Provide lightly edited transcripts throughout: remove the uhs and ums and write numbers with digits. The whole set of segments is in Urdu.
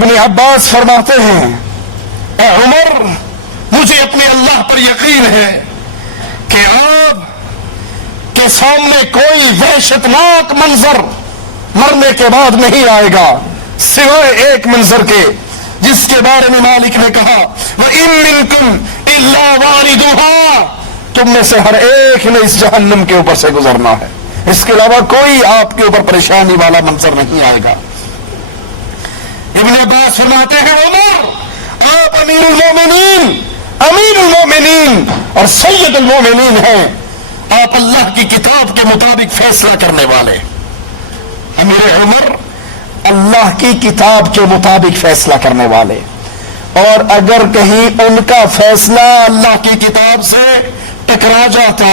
ابن عباس فرماتے ہیں اے عمر مجھے اپنے اللہ پر یقین ہے کہ آپ کے سامنے کوئی وحشتناک منظر مرنے کے بعد نہیں آئے گا سوائے ایک منظر کے جس کے بارے میں مالک نے کہا وَإِن مِّنكُمْ إِلَّا وَارِدُهَا، تم میں سے ہر ایک نے اس جہنم کے اوپر سے گزرنا ہے، اس کے علاوہ کوئی آپ کے اوپر پریشانی والا منظر نہیں آئے گا۔ ابن عباس فرماتے ہیں عمر آپ امیر المومنین اور سید المومنین ہیں، آپ اللہ کی کتاب کے مطابق فیصلہ کرنے والے۔ امیر عمر اللہ کی کتاب کے مطابق فیصلہ کرنے والے، اور اگر کہیں ان کا فیصلہ اللہ کی کتاب سے ٹکرا جاتا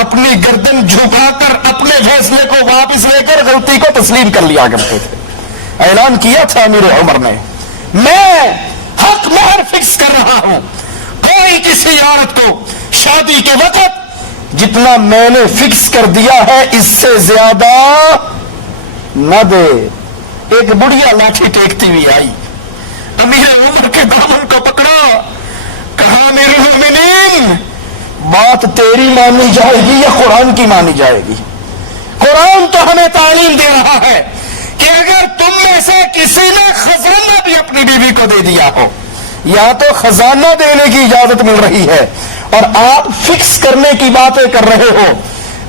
اپنی گردن جھکا کر اپنے فیصلے کو واپس لے کر غلطی کو تسلیم کر لیا کرتے تھے۔ اعلان کیا تھا امیر عمر نے میں حق مہر فکس کر رہا ہوں، کوئی کسی عورت کو شادی کے وقت جتنا میں نے فکس کر دیا ہے اس سے زیادہ نہ دے۔ ایک بڑھیا لاٹھی ٹیکتی ہوئی آئی، امیر عمر کے دامن کو پکڑا، کہا امیر المومنین بات تیری مانی جائے گی یا قرآن کی مانی جائے گی؟ قرآن تو ہمیں تعلیم دے رہا ہے کہ اگر تم میں سے کسی نے خزانہ بھی اپنی بیوی کو دے دیا ہو، یا تو خزانہ دینے کی اجازت مل رہی ہے اور آپ فکس کرنے کی باتیں کر رہے ہو،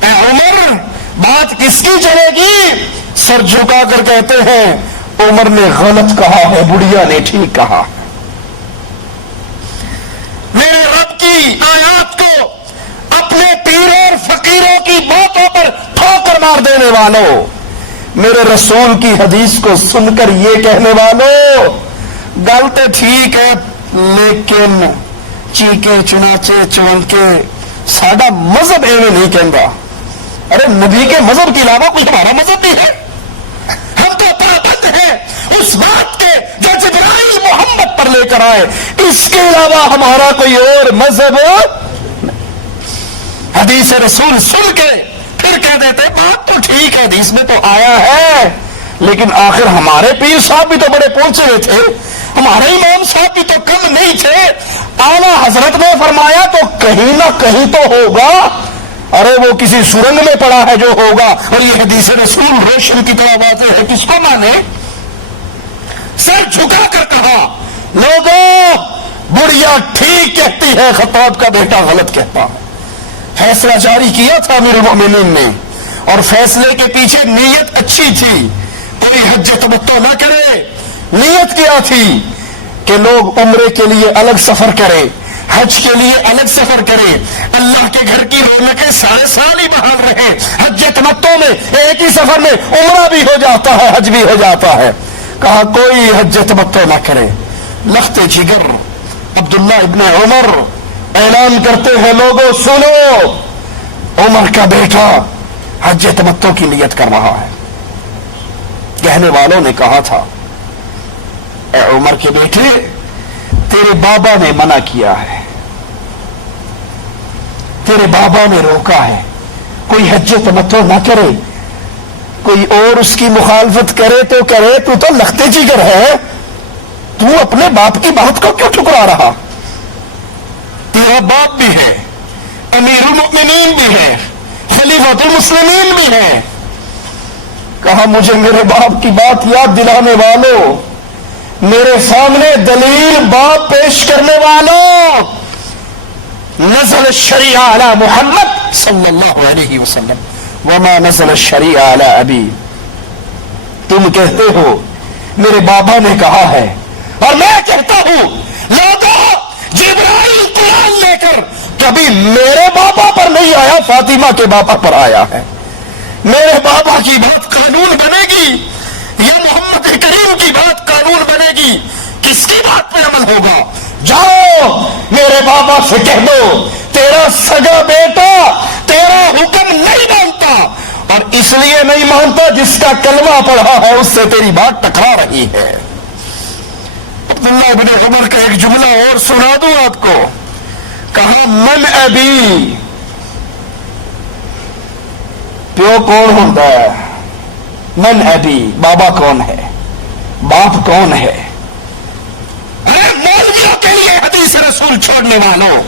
اے عمر بات کس کی چلے گی؟ سر جھکا کر کہتے ہیں عمر نے غلط کہا ہے، بڑھیا نے ٹھیک کہا۔ میرے رب کی آیات کو اپنے پیروں اور فقیروں کی باتوں پر ٹھوکر مار دینے والوں، میرے رسول کی حدیث کو سن کر یہ کہنے والوں گل تو ٹھیک ہے لیکن چیکے چناچے چونکے ساڈا مذہب ایویں نہیں کہندا۔ ارے نبی کے مذہب کے علاوہ کوئی ہمارا مذہب نہیں ہے، ہم تو پابند ہیں اس بات کے جو جبرائیل محمد پر لے کر آئے، اس کے علاوہ ہمارا کوئی اور مذہب نہیں۔ حدیث رسول سن کے پھر کہہ دیتے بات تو ٹھیک ہے، حدیث میں تو آیا ہے لیکن آخر ہمارے پیر صاحب بھی تو بڑے پہنچے ہوئے تھے، ہمارے امام صاحب بھی تو کم نہیں تھے، اعلیٰ حضرت نے فرمایا تو کہیں نہ کہیں تو ہوگا، ارے وہ کسی سرنگ میں پڑا ہے جو ہوگا، اور یہ حدیث رسول روشن کی طرح واضح ہے، کس کو مانے؟ سر جھکا کر کہا لوگوں بڑھیا ٹھیک کہتی ہے، خطاب کا بیٹا غلط کہتا ہے۔ فیصلہ جاری کیا تھا امیر المومنین نے، اور فیصلے کے پیچھے نیت اچھی تھی، کوئی حج تمتع نہ کرے۔ نیت کیا تھی کہ لوگ عمرے کے لیے الگ سفر کریں، حج کے لیے الگ سفر کریں، اللہ کے گھر کی رونقیں سارے سال ہی بحال رہے، حج تمتع میں ایک ہی سفر میں عمرہ بھی ہو جاتا ہے حج بھی ہو جاتا ہے۔ کہا کوئی حج تمتع نہ کرے۔ لخت جگر عبداللہ ابن عمر اعلان کرتے ہیں لوگوں سنو، عمر کا بیٹا حج تمتع کی نیت کر رہا ہے۔ کہنے والوں نے کہا تھا اے عمر کے بیٹے تیرے بابا نے منع کیا ہے، تیرے بابا نے روکا ہے، کوئی حج تمتع نہ کرے، کوئی اور اس کی مخالفت کرے تو کرے، تو لخت جگر ہے، تو اپنے باپ کی بات کو کیوں ٹھکرا رہا؟ تیرا باپ بھی ہے، امیر المؤمنین بھی ہے، خلیفۃ المسلمین بھی ہے۔ کہا مجھے میرے باپ کی بات یاد دلانے والوں، میرے سامنے دلیل باپ پیش کرنے والوں، نزل الشریعہ علی محمد صلی اللہ علیہ وسلم وما نزل الشریعہ علی ابی۔ تم کہتے ہو میرے بابا نے کہا ہے، اور میں کہتا ہوں لوگوں جبرائیل قرآن لے کر کبھی میرے بابا پر نہیں آیا، فاطمہ کے بابا پر آیا ہے۔ میرے بابا کی بات قانون بنے گی یا محمد کریم کی بات قانون بنے گی؟ کس کی بات پہ عمل ہوگا؟ جاؤ میرے بابا سے کہہ دو تیرا سگا بیٹا تیرا حکم نہیں مانتا، اور اس لیے نہیں مانتا جس کا کلمہ پڑھا ہے اس سے تیری بات ٹکرا رہی ہے۔ عبداللہ ابن عمر کا ایک جملہ اور سنا دوں آپ کو، کہا من ابی، پیو کون ہوتا ہے؟ من ابی، بابا کون ہے؟ باپ کون ہے؟ چھوڑنے والوں،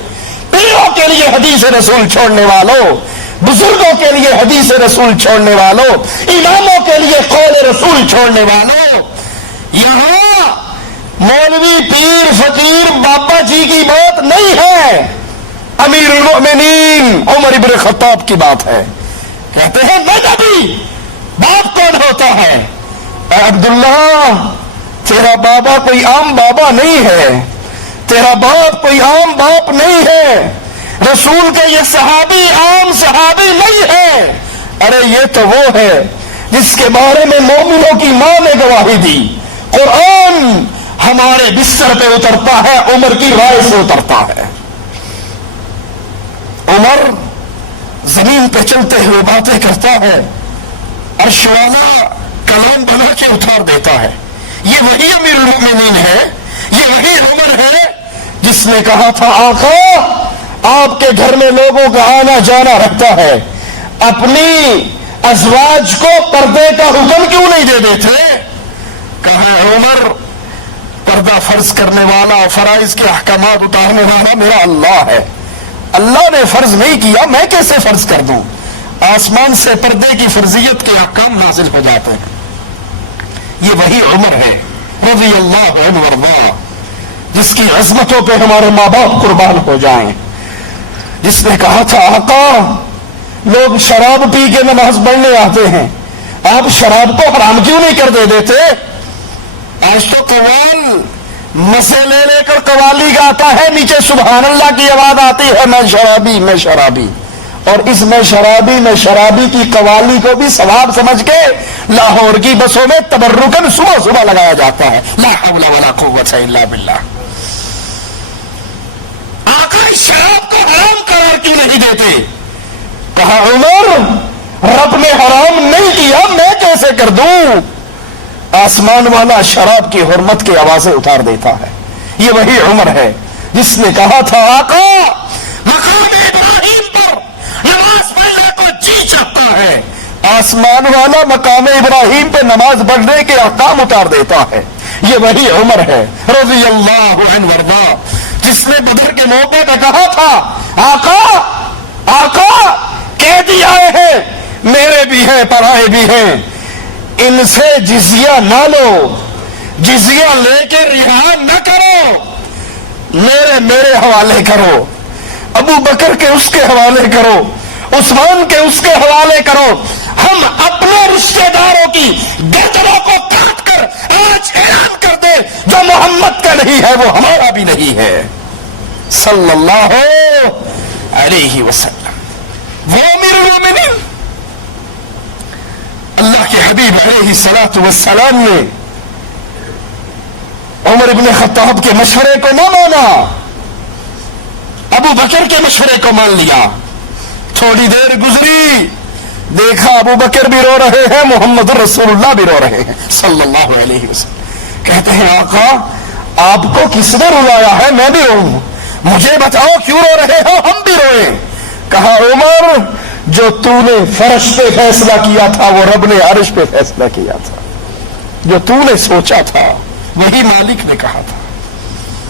پیروں کے لیے حدیث رسول چھوڑنے والوں، بزرگوں کے لیے حدیث رسول چھوڑنے والوں، اماموں کے لیے قول رسول چھوڑنے والوں، یہاں مولوی پیر فقیر بابا جی کی بات نہیں ہے، امیر المؤمنین عمر ابن خطاب کی بات ہے۔ کہتے ہیں میں نبی، باپ کون ہوتا ہے؟ اے عبداللہ، تیرا بابا کوئی عام بابا نہیں ہے، تیرا باپ کوئی عام باپ نہیں ہے، رسول کے یہ صحابی عام صحابی نہیں ہے، ارے یہ تو وہ ہے جس کے بارے میں مومنوں کی ماں نے گواہی دی۔ قرآن ہمارے بستر پہ اترتا ہے، عمر کی رائے سے اترتا ہے۔ عمر زمین پہ چلتے ہوئے باتیں کرتا ہے، عرش والا کلام بنا کے اتار دیتا ہے۔ یہ وہی امیر المؤمنین ہے، یہ وہی عمر ہے جس نے کہا تھا آقا آپ کے گھر میں لوگوں کا آنا جانا رہتا ہے، اپنی ازواج کو پردے کا حکم کیوں نہیں دے دیتے؟ کہا عمر پردہ فرض کرنے والا، فرائض کے احکامات اتارنے والا میرا اللہ ہے، اللہ نے فرض نہیں کیا، میں کیسے فرض کر دوں؟ آسمان سے پردے کی فرضیت کے احکام نازل ہو جاتے ہیں۔ یہ وہی عمر ہے رضی اللہ عنہ وارضاہ، جس کی عظمتوں پہ ہمارے ماں باپ قربان ہو جائیں، جس نے کہا تھا آقا لوگ شراب پی کے نماز پڑھنے آتے ہیں، آپ شراب کو حرام کیوں نہیں کر دے دیتے؟ آج تو قوال مسے لے کر قوالی گاتا ہے، نیچے سبحان اللہ کی آواز آتی ہے میں شرابی میں شرابی، اور اس میں شرابی کی قوالی کو بھی ثواب سمجھ کے لاہور کی بسوں میں تبرکن صبح صبح لگایا جاتا ہے۔ لا حول ولا قوت الا باللہ۔ آقا شراب کو حرام قرار کیوں نہیں دیتے؟ کہا عمر رب نے حرام نہیں کیا، میں کیسے کر دوں؟ آسمان والا شراب کی حرمت کی آوازیں اتار دیتا ہے۔ یہ وہی عمر ہے جس نے کہا تھا آقا مقام ابراہیم پر نماز پڑھنے کو جی چاہتا ہے، آسمان والا مقام ابراہیم پہ نماز پڑھنے کے احکام اتار دیتا ہے۔ یہ وہی عمر ہے رضی اللہ عنہ وارضاہ، جس نے بدر کے موقع پہ کہا تھا آقا قیدی آئے ہیں، میرے بھی ہیں پرائے بھی ہیں، ان سے جزیہ نہ لو، جزیہ لے کے رہا نہ کرو، میرے حوالے کرو، ابو بکر کے اس کے حوالے کرو، عثمان کے اس کے حوالے کرو، ہم اپنے رشتہ داروں کی گردنوں کو کاٹ کر آج اعلان کر دے جو محمد کا نہیں ہے وہ ہمارا بھی نہیں ہے صلی اللہ علیہ وسلم۔ وہ امیر المومنین اللہ کے حبیب علیہ الصلوۃ والسلام نے عمر ابن خطاب کے مشورے کو نہ مانا، ابو بکر کے مشورے کو مان لیا۔ تھوڑی دیر گزری، دیکھا ابو بکر بھی رو رہے ہیں، محمد رسول اللہ بھی رو رہے ہیں صلی اللہ علیہ وسلم۔ کہتے ہیں آقا آپ کو کس نے رلایا ہے؟ میں بھی روؤں، مجھے بتاؤ کیوں رو رہے ہو، ہم بھی روئیں۔ کہا عمر جو تو نے فرش پہ فیصلہ کیا تھا وہ رب نے عرش پہ فیصلہ کیا تھا، جو تو نے سوچا تھا وہی مالک نے کہا تھا،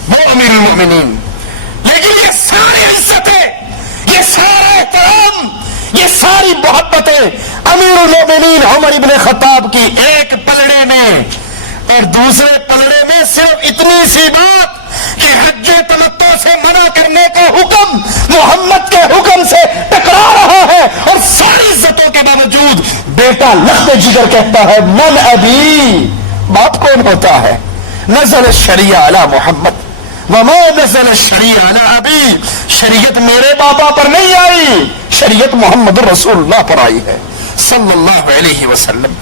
وہ امیر المؤمنین۔ لیکن یہ ساری عزتیں، یہ سارا احترام، یہ ساری محبتیں امیر المؤمنین عمر ابن خطاب کی ایک پلڑے میں، اور دوسرے پلڑے میں صرف اتنی سی بات کہ حج تمتع سے منع کرنے کا حکم محمد کے حکم سے ٹکرا رہا ہے، اور ساری عزتوں کے باوجود بیٹا لخت جگر کہتا ہے من ابی، باپ کون ہوتا ہے؟ نزل الشریعہ علی محمد وما نزل الشریعہ علی ابی، شریعت میرے بابا پر نہیں آئی، شریعت محمد رسول اللہ پر آئی ہے صلی اللہ علیہ وسلم۔